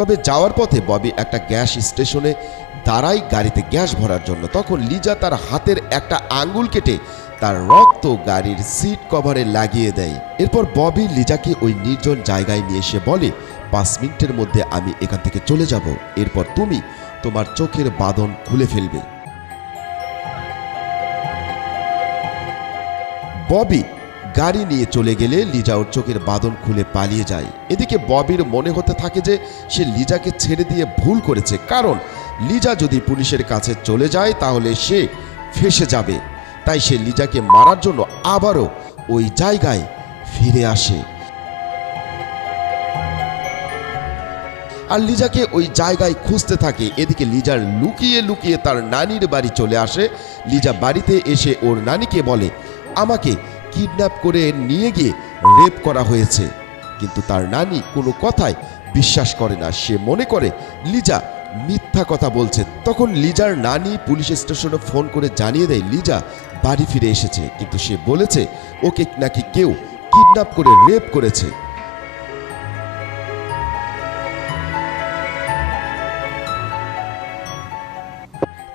তবে যাওয়ার পথে ববি একটা গ্যাস স্টেশনে দাঁড়ায় গাড়িতে গ্যাস ভরার জন্য। তখন লিজা তার হাতের একটা আঙ্গুল কেটে তার রক্ত গাড়ির সিট কভারে লাগিয়ে দেয়। এরপর ববি লিজাকে ওই নির্জন জায়গায় নিয়ে এসে বলে, পাঁচ মিনিটের মধ্যে আমি এখান থেকে চলে যাব। এরপর তুমি তোমার চোখের বাঁধন খুলে ফেলবে। ববি গাড়ি নিয়ে চলে গেলে লিজা ওর চোখের বাঁধন খুলে পালিয়ে যায়। এদিকে ববির মনে হতে থাকে যে সে লিজাকে ছেড়ে দিয়ে ভুল করেছে। কারণ লিজা যদি পুলিশের কাছে চলে যায়, তাহলে সে ফেসে যাবে। তাই সে লিজাকে মারার জন্য আবারও ওই জায়গায় ফিরে আসে। আর লিজাকে ওই জায়গায় খুঁজতে থাকে। এদিকে লিজার লুকিয়ে লুকিয়ে তার নানির বাড়ি চলে আসে। লিজা বাড়িতে এসে ওর নানিকে বলে, আমাকে কিডন্যাপ করে নিয়ে গিয়ে রেপ করা হয়েছে। কিন্তু তার নানি কোনো কথায় বিশ্বাস করে না। সে মনে করে, লিজা, মিথ্যা কথা বলছে। তখন লিজার নানি পুলিশ স্টেশনে ফোন করে জানিয়ে দেয়, লিজা, বাড়ি ফিরে এসেছে। কিন্তু সে বলেছে, ওকে নাকি কেউ কিডন্যাপ করে রেপ করেছে।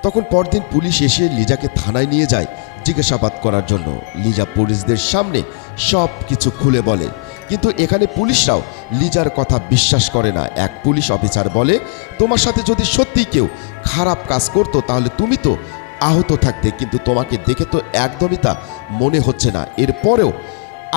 তখন পরদিন পুলিশ এসে লিজাকে থানায় নিয়ে যায়। জিজ্ঞাসাবাদ করার জন্য। লিজা পুলিশদের সামনে সব কিছু খুলে বলে। কিন্তু এখানে পুলিশরাও লিজার কথা বিশ্বাস করে না। এক পুলিশ অফিসার বলে, তোমার সাথে যদি সত্যি কেউ খারাপ কাজ করতো, তাহলে তুমি তো আহত থাকতে। কিন্তু তোমাকে দেখে তো একদমই তা মনে হচ্ছে না। এরপরেও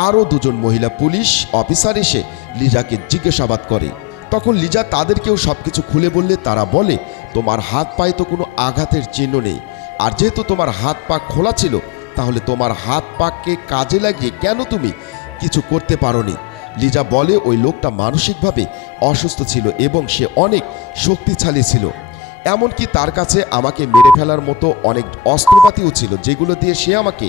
আরও দুজন মহিলা পুলিশ অফিসার এসে লিজাকে জিজ্ঞাসাবাদ করে। তখন লিজা তাদেরকেও সব কিছু খুলে বললে। তারা বলে, তোমার হাত পায়ে তো কোনো আঘাতের চিহ্ন নেই। আর যেহেতু তোমার হাত পা খোলা ছিল, তাহলে তোমার হাত পাকে কাজে লাগিয়ে কেন তুমি কিছু করতে পারোনি? লিজা বলে, ওই লোকটা মানসিকভাবে অসুস্থ ছিল এবং সে অনেক শক্তিশালী ছিল। এমনকি তার কাছে আমাকে মেরে ফেলার মতো অনেক অস্ত্রপাতিও ছিল, যেগুলো দিয়ে সে আমাকে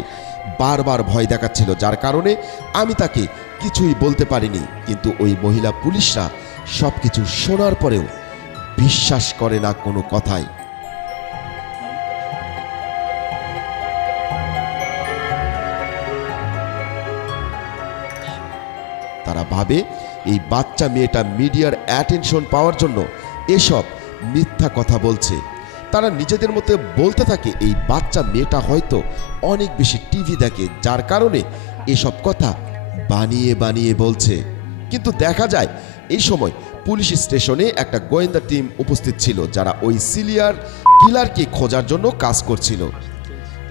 বারবার ভয় দেখাচ্ছিল, যার কারণে আমি তাকে কিছুই বলতে পারিনি। কিন্তু ওই মহিলা পুলিশরা সব কিছু শোনার পরেও বিশ্বাস করে না কোনো কথাই তারা ভাবে, এই বাচ্চা মেয়েটা মিডিয়ার অ্যাটেনশন পাওয়ার জন্য এসব মিথ্যা কথা বলছে। তারা নিজেদের মধ্যে বলতে থাকে, এই বাচ্চা মেয়েটা হয়তো অনেক বেশি টিভি দেখে, যার কারণে এসব কথা বানিয়ে বানিয়ে বলছে। কিন্তু দেখা যায়, এই সময় পুলিশ স্টেশনে একটা গোয়েন্দা টিম উপস্থিত ছিল, যারা ওই সিলিয়ার কিলারকে খোঁজার জন্য কাজ করছিল।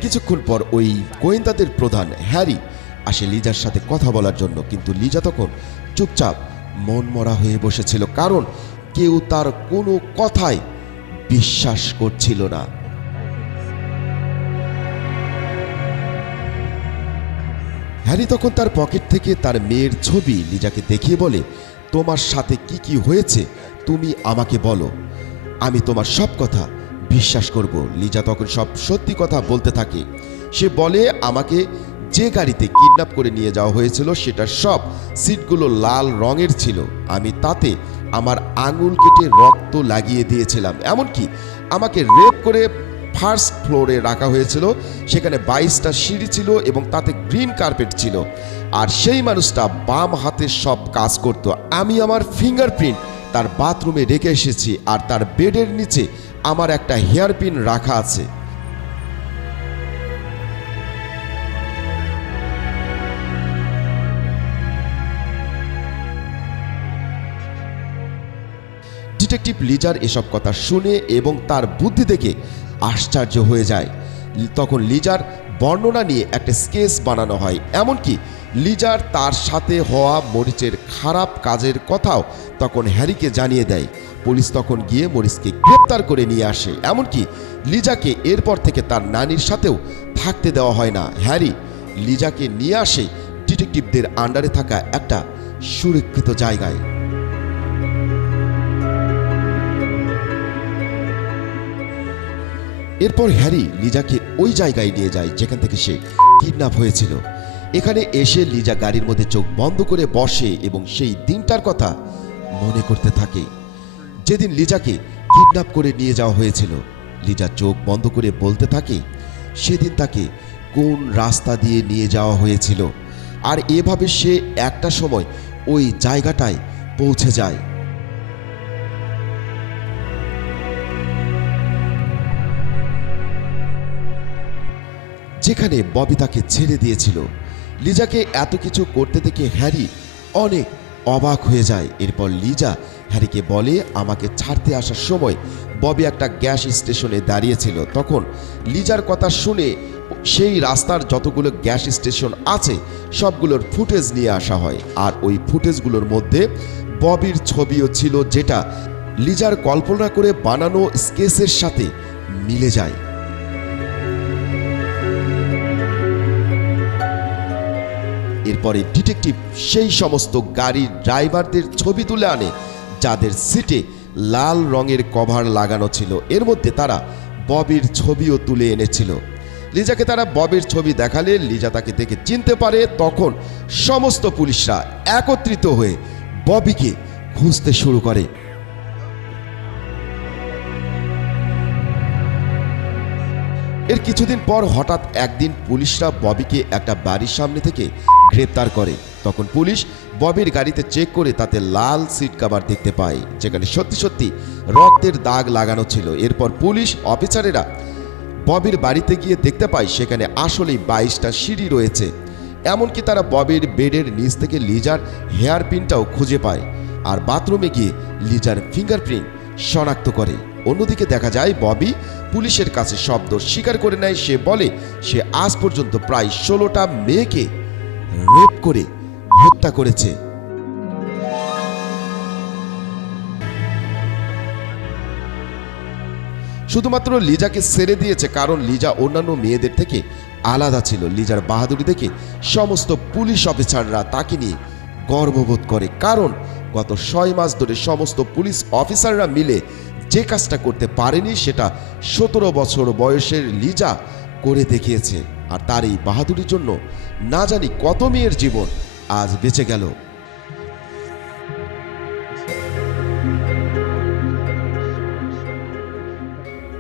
কিছুক্ষণ পর ওই গোয়েন্দাদের প্রধান হ্যারি আসে লিজার সাথে কথা বলার জন্য। কিন্তু লিজা তখন চুপচাপ মনমরা হয়ে বসেছিল, কারণ কেউ তার কোনো কথায় বিশ্বাস করছিল না। হ্যারি তখন তার পকেট থেকে তার মেয়ের ছবি লিজাকে দেখিয়ে বলে, তোমার সাথে কি কি হয়েছে তুমি আমাকে বলো। আমি তোমার সব কথা বিশ্বাস করব। লিজা তখন সব সত্যি কথা বলতে থাকে। সে বলে, আমাকে যে গাড়িতে কিডন্যাপ করে নিয়ে যাওয়া হয়েছিল সেটা সব সিটগুলো লাল রঙের ছিল। আমি তাতে আমার আঙুল কেটে রক্ত লাগিয়ে দিয়েছিলাম। এমনকি আমাকে রেপ করে ফার্স্ট ফ্লোরে রাখা হয়েছিল। সেখানে বাইশটা সিঁড়ি ছিল এবং তাতে গ্রিন কার্পেট ছিল। আর সেই মানুষটা বাম হাতে সব কাজ করত। আমি আমার ফিঙ্গারপ্রিন্ট তার বাথরুমে রেখে এসেছি আর তার বেডের নিচে আমার একটা হেয়ারপিন রাখা আছে। ডিটেকটিভ লিজার এসব কথা শুনে এবং তার বুদ্ধি দেখে আশ্চর্য হয়ে যায়। তখন লিজার বর্ণনা নিয়ে একটা স্কেচ বানানো হয়। এমনকি লিজার তার সাথে হওয়া মরিচের খারাপ কাজের কথাও তখন হ্যারিকে জানিয়ে দেয়। পুলিশ তখন গিয়ে মরিচকে গ্রেপ্তার করে নিয়ে আসে। এমনকি লিজাকে এরপর থেকে তার নানির সাথেও থাকতে দেওয়া হয় না। হ্যারি লিজাকে নিয়ে আসে ডিটেকটিভদের আন্ডারে থাকা একটা সুরক্ষিত জায়গায়। এরপর হ্যারি লিজাকে ওই জায়গায় নিয়ে যায় যেখান থেকে সে কিডন্যাপ হয়েছিল। এখানে এসে লিজা গাড়ির মধ্যে চোখ বন্ধ করে বসে এবং সেই দিনটার কথা মনে করতে থাকে। যেদিন লিজাকে কিডন্যাপ করে নিয়ে যাওয়া হয়েছিল, লিজা চোখ বন্ধ করে বলতে থাকে, সেদিন তাকে কোন রাস্তা দিয়ে নিয়ে যাওয়া হয়েছিল। আর এভাবে সে একটা সময় ওই জায়গাটায় পৌঁছে যায়। যেখানে ববি তাকে ছেড়ে দিয়েছিল। লিজাকে এত কিছু করতে দেখে হ্যারি অনেক অবাক হয়ে যায়। এরপর লিজা হ্যারিকে বলে, আমাকে ছাড়তে আসার সময় ববি একটা গ্যাস স্টেশনে দাঁড়িয়েছিল। তখন লিজার কথা শুনে সেই রাস্তার যতগুলো গ্যাস স্টেশন আছে, সবগুলোর ফুটেজ নিয়ে আসা হয়। আর ওই ফুটেজগুলোর মধ্যে ববির ছবিও ছিল যেটা লিজার কল্পনা করে বানানো স্কেচের সাথে মিলে যায়। এরপরে ডিটেকটিভ সেই সমস্ত গাড়ির ড্রাইভারদের ছবি তুলে আনে, যাদের সিটে লাল রঙের কভার লাগানো ছিল। এর মধ্যে তারা ববির ছবিও তুলে এনেছিল। লিজাকে তারা ববির ছবি দেখালে লিজা তাকে দেখে চিনতে পারে, তখন সমস্ত পুলিশরা একত্রিত হয়ে ববিকে খুঁজতে শুরু করে। এর কিছুদিন পর হঠাৎ একদিন পুলিশরা ববিকে একটা বাড়ির সামনে থেকে গ্রেপ্তার করে। তখন পুলিশ ববির গাড়িতে চেক করে তাতে লাল সিট কাভার দেখতে পায়, যেখানে সত্যি সত্যি রক্তের দাগ লাগানো ছিল। এরপর পুলিশ অফিসারেরা ববির বাড়িতে গিয়ে দেখতে পায়, সেখানে আসলেই বাইশটা সিঁড়ি রয়েছে। এমনকি তারা ববির বেডের নিচ থেকে লিজার হেয়ার পিনটাও খুঁজে পায় আর বাথরুমে গিয়ে লিজার ফিঙ্গারপ্রিন্ট শনাক্ত করে। অন্যদিকে দেখা যায়, ববি পুলিশের কাছে শব্দ স্বীকার করে নেয়। সে বলে, সে আজ পর্যন্ত প্রায় ষোলোটা মেয়েকে রেপ করে হত্যা করেছে। শুধুমাত্র লিজাকে সেরে দিয়েছে, কারণ লিজা অন্যান্য মেয়েদের থেকে আলাদা ছিল। লিজার বাহাদুরি দেখে সমস্ত পুলিশ অফিসাররা তাকে নিয়ে গর্ববোধ করে, কারণ গত ছয় মাস ধরে সমস্ত পুলিশ অফিসাররা মিলে যে কাজটা করতে পারেনি, সেটা সতেরো বছর বয়সের লিজা করে দেখিয়েছে। আর তার এই বাহাদুরির জন্য না জানি কত মেয়ের জীবন আজ বেঁচে গেল।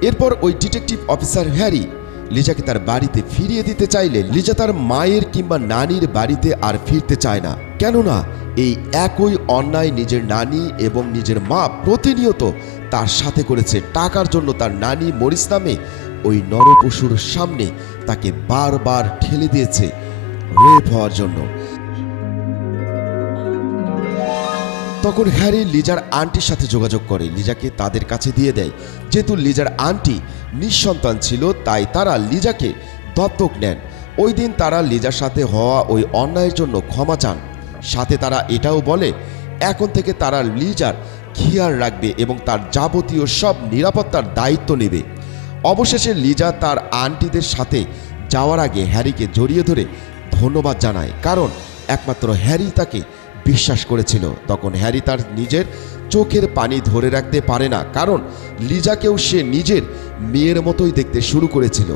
এরপর ওই ডিটেকটিভ অফিসার হ্যারি লিজাকে তার বাড়িতে ফিরিয়ে দিতে চাইলে লিজা তার মায়ের কিংবা নানির বাড়িতে আর ফিরতে চায় না। কেননা এই একই অন্যায় নিজের নানি এবং নিজের মা প্রতিনিয়ত তার সাথে করেছে। টাকার জন্য তার নানি মরিস নামে ওই নরপশুর সামনে তাকে বারবার ঠেলে দিয়েছে রেপ হওয়ার জন্য। তখন হ্যারি লিজার আন্টির সাথে যোগাযোগ করে। লিজাকে তাদের কাছে দিয়ে দেয়। যেহেতু লিজার আন্টি নিঃসন্তান ছিল, তাই তারা লিজাকে দত্তক নেন। ওই দিন তারা লিজার সাথে হওয়া ওই অন্যায়ের জন্য ক্ষমা চান। সাথে তারা এটাও বলে, এখন থেকে তারা লিজার খেয়াল রাখবে এবং তার যাবতীয় সব নিরাপত্তার দায়িত্ব নেবে। অবশেষে লিজা তার আন্টিদের সাথে যাওয়ার আগে হ্যারিকে জড়িয়ে ধরে ধন্যবাদ জানায়, কারণ একমাত্র হ্যারি তাকে বিশ্বাস করেছিল। তখন হ্যারি তার নিজের চোখের পানি ধরে রাখতে পারে না, কারণ লিজাকেও সে নিজের মেয়ের মতোই দেখতে শুরু করেছিল।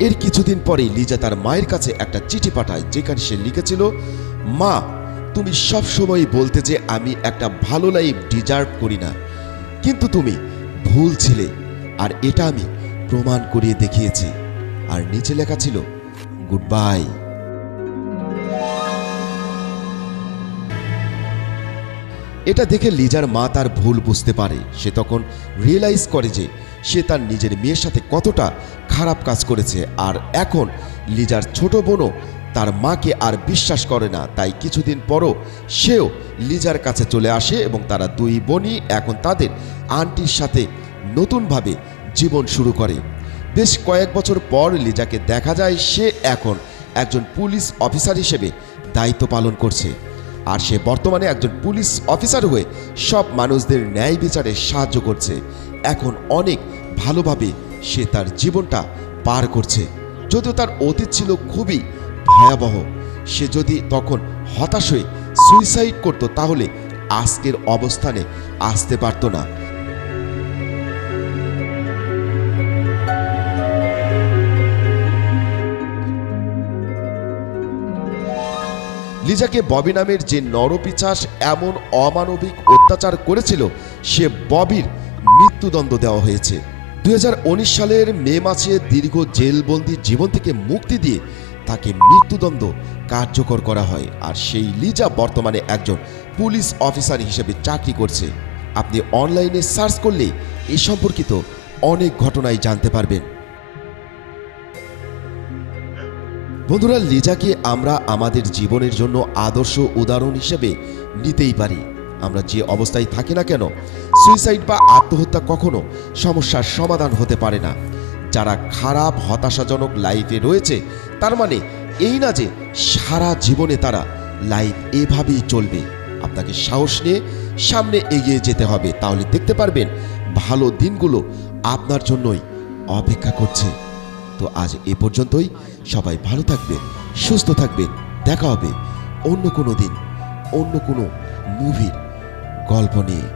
এর কিছুদিন পরেই লিজা তার মায়ের কাছে একটা চিঠি পাঠায়, যেখানে সে লিখেছিল, মা, তুমি সবসময় বলতে যে আমি একটা ভালো লাইফ ডিজার্ভ করি না। কিন্তু তুমি ভুল ছিলে, আর এটা আমি প্রমাণ করিয়ে দেখিয়েছি। আর নিচে লেখা ছিল গুড বাই এটা দেখে লিজার মা তার ভুল বুঝতে পারে। সে তখন রিয়েলাইজ করে যে সে তার নিজের মেয়ের সাথে কতটা খারাপ কাজ করেছে। আর এখন লিজার ছোট বোনও তার মাকে আর বিশ্বাস করে না। তাই কিছুদিন পরও সেও লিজার কাছে চলে আসে এবং তারা দুই বোনই এখন তাদের আন্টির সাথে নতুনভাবে জীবন শুরু করে। বেশ কয়েক বছর পর লিজাকে দেখা যায় সে এখন একজন পুলিশ অফিসার হিসেবে দায়িত্ব পালন করছে। আর সে বর্তমানে একজন পুলিশ অফিসার হয়ে সব মানুষদের ন্যায় বিচারে সাহায্য করছে। এখন অনেক ভালোভাবে সে তার জীবনটা পার করছে। যদিও তার অতীত ছিল খুবই ভয়াবহ। সে যদি তখন হতাশ হয়ে সুইসাইড করত, তাহলে আজকের অবস্থানে আসতে পারত না। লিজাকে ববি নামের যে নরপিচাস এমন অমানবিক অত্যাচার করেছিল, সে ববির মৃত্যুদণ্ড দেওয়া হয়েছে। দুই হাজার উনিশ সালের মে মাসে দীর্ঘ জেলবন্দি জীবন থেকে মুক্তি দিয়ে তাকে মৃত্যুদণ্ড কার্যকর করা হয় আর সেই লিজা বর্তমানে একজন পুলিশ অফিসার হিসেবে চাকরি করছে। আপনি অনলাইনে সার্চ করলে এ সম্পর্কিত অনেক ঘটনাই জানতে পারবেন। বন্ধুরা, লিজাকে আমরা আমাদের জীবনের জন্য আদর্শ উদাহরণ হিসেবে নিতেই পারি। আমরা যে অবস্থায় থাকি না কেন, সুইসাইড বা আত্মহত্যা কখনো সমস্যার সমাধান হতে পারে না। যারা খারাপ, হতাশাজনক লাইফে রয়েছে, তার মানে এই না যে সারা জীবনে তারা লাইফ এভাবেই চলবে। আপনাকে সাহস নিয়ে সামনে এগিয়ে যেতে হবে। তাহলে দেখতে পারবেন ভালো দিনগুলো আপনার জন্যই অপেক্ষা করছে। তো আজ এ পর্যন্তই। সবাই ভালো থাকবেন, সুস্থ থাকবেন। দেখা হবে অন্য কোনো দিন, অন্য কোনো মুভির গল্প নিয়ে।